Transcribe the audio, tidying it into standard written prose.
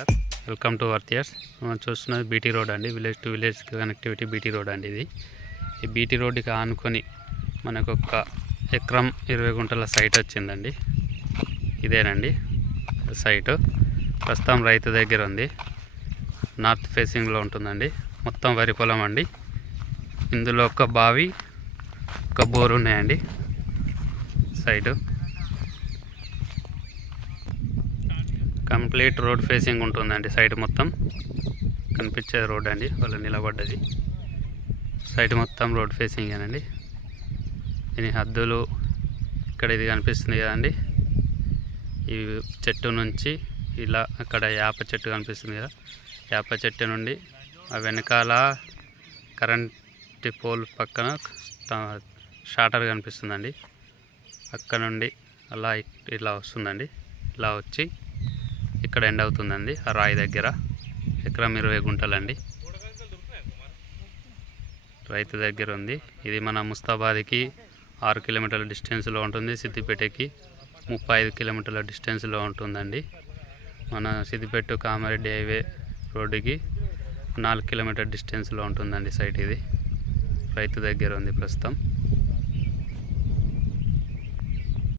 Sir, welcome to వర్తియర్స్. మనం చూస్తున్నది BT road అండి, village to village connectivity BT road అండి. ఇది ఈ బీటీ రోడ్డుకి ఆనుకొని మనకు ఒక ఎకరం 20 గుంటల సైట్ వచ్చిందండి. ఇదేనండి సైటు. ప్రస్తుతం రైతు దగ్గర ఉంది. నార్త్ ఫేసింగ్లో ఉంటుందండి. మొత్తం వరి పొలం అండి. ఇందులో ఒక బావి, ఒక బోరు ఉన్నాయండి. సైటు కంప్లీట్ రోడ్ ఫేసింగ్ ఉంటుందండి. సైడ్ మొత్తం కనిపించేది రోడ్ అండి, వాళ్ళు నిలబడ్డది. సైడ్ మొత్తం రోడ్ ఫేసింగ్ అనండి. దీని హద్దులు ఇక్కడ ఇది కనిపిస్తుంది కదండి. ఈ చెట్టు నుంచి ఇలా అక్కడ వేప చెట్టు కనిపిస్తుంది కదా, వేప చెట్టు నుండి ఆ వెనకాల కరెంట్ పోల్ పక్కన షాటర్ కనిపిస్తుందండి. అక్కడ నుండి అలా ఇలా వస్తుందండి. ఇలా వచ్చి ఇక్కడ ఎండ్ అవుతుందండి. ఆ రాయి దగ్గర ఎకరం 20 గుంటలండి. రైతు దగ్గర ఉంది. ఇది మన ముస్తాబాద్కి 6 కిలోమీటర్ల డిస్టెన్స్లో ఉంటుంది. సిద్దిపేటకి 35 కిలోమీటర్ల డిస్టెన్స్లో ఉంటుందండి. మన సిద్దిపేట కామారెడ్డి హైవే రోడ్డుకి 4 కిలోమీటర్ డిస్టెన్స్లో ఉంటుందండి సైట్. ఇది రైతు దగ్గర ఉంది ప్రస్తుతం.